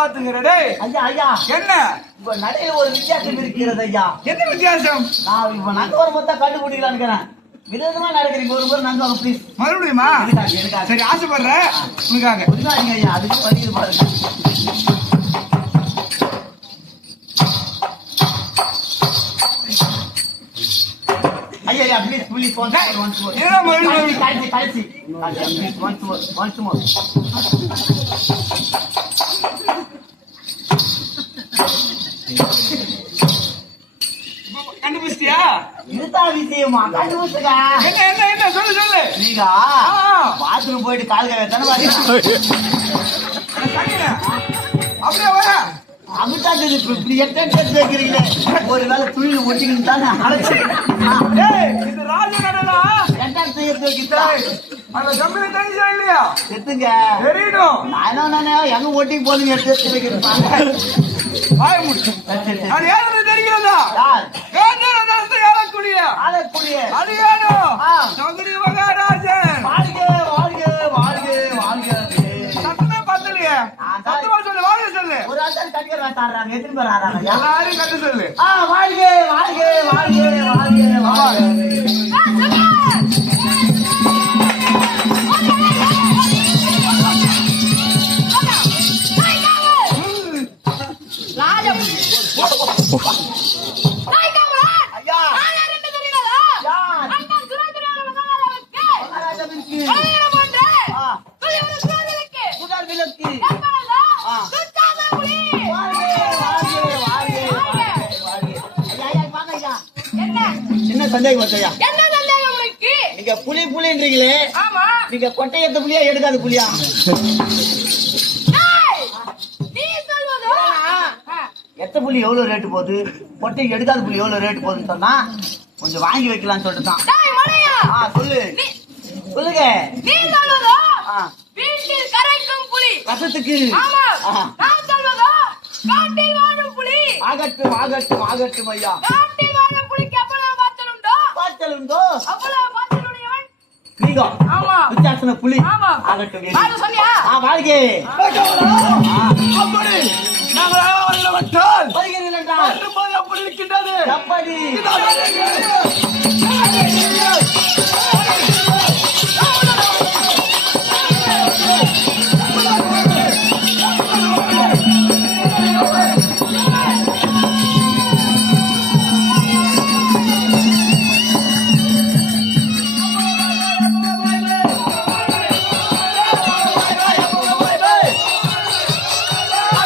காப்பாத்துங்கிறடே ஐயா ஐயா. என்ன? இப்ப நடையில ஒரு வித்தியாசம் இருக்கிறது ஐயா. என்ன வித்தியாசம்? நான் இப்ப நங்க ஒரு மொத்தம் கண்டுபிடிக்கலான்னு விதவிதமா நடக்கிறீங்க ஒரு முறை நங்க ப்ளீஸ் மறுபடியுமா? சரி ஆசைப்படுற? உனக்காக. புரியாதீங்க ஐயா. அதுக்கு பதிவு பாருங்க. ஐயா please please more once more கடைசி please once more once more கண்டுபிடிச்சிட்டியா? இதுதான் விஷயமா? கண்டுபிடிச்சுங்க என்ன என்ன என்ன? சொல்லு சொல்லு. நீங்க. பாத்ரூம் போயிட்டு கால் கழுவ தானே. அப்படியே வர அமிதாஜ் இப்படி வைக்கிறீங்களே. ஒரு வேளை துணி ஒட்டிக்கிட்டு தானே அழைச்சு இது ராஜ நடனா எட்டாயிரத்தி எடுத்து வைக்கிறா அந்த கம்பெனி தெரிஞ்சா இல்லையா? எத்துங்க தெரியணும் நானும் நானே எங்க ஒட்டி போதுங்க எடுத்து எடுத்து ஏறக்கூடிய ஆளக்கூடிய ஆ. சௌதரி மகாராஜன். வாழ்க வாழ்க வாழ்க வாழ்க. சத்தமே பத்தலையே. சத்தமா சொல்லு வாங்க சொல்லு. ஒரு தான் கட்டிக்கிற ஆடுறாங்க எத்தனை பேர் ஆடுறாங்க ஐயா? எல்லாரும் கட்டு சொல்லு. வாழ்க வாழ்க வாழ்க வாழ்க வாழ்க. சின்ன சந்தேகம் ஐயா. நீங்க புலி புலின்றீங்களே. நீங்க கொட்டையத்த புலியா எடுக்காத புலியா? எத்த புலி எவ்வளவு ரேட்டு போகுது? கொட்டை எடுக்காத புலி எவ்வளவு ரேட்டு போகுதுன்னு சொன்னா கொஞ்சம் வாங்கி வைக்கலாம்னு சொல்லிட்டு தான் ஆ சொல்லு. சொல்லுங்க. புலி. ஆகட்டும் ஆகட்டும் ஆகட்டும் ஐயா. பாய்ச்சல் உண்டோ? நீங்க. ஆமா. வித்தியாசன புலி. ஆகட்டும் பாரு சொன்னியா? ஆ வாழ்கே அப்படி. நாங்கள் வல்லவற்றால் 拿快递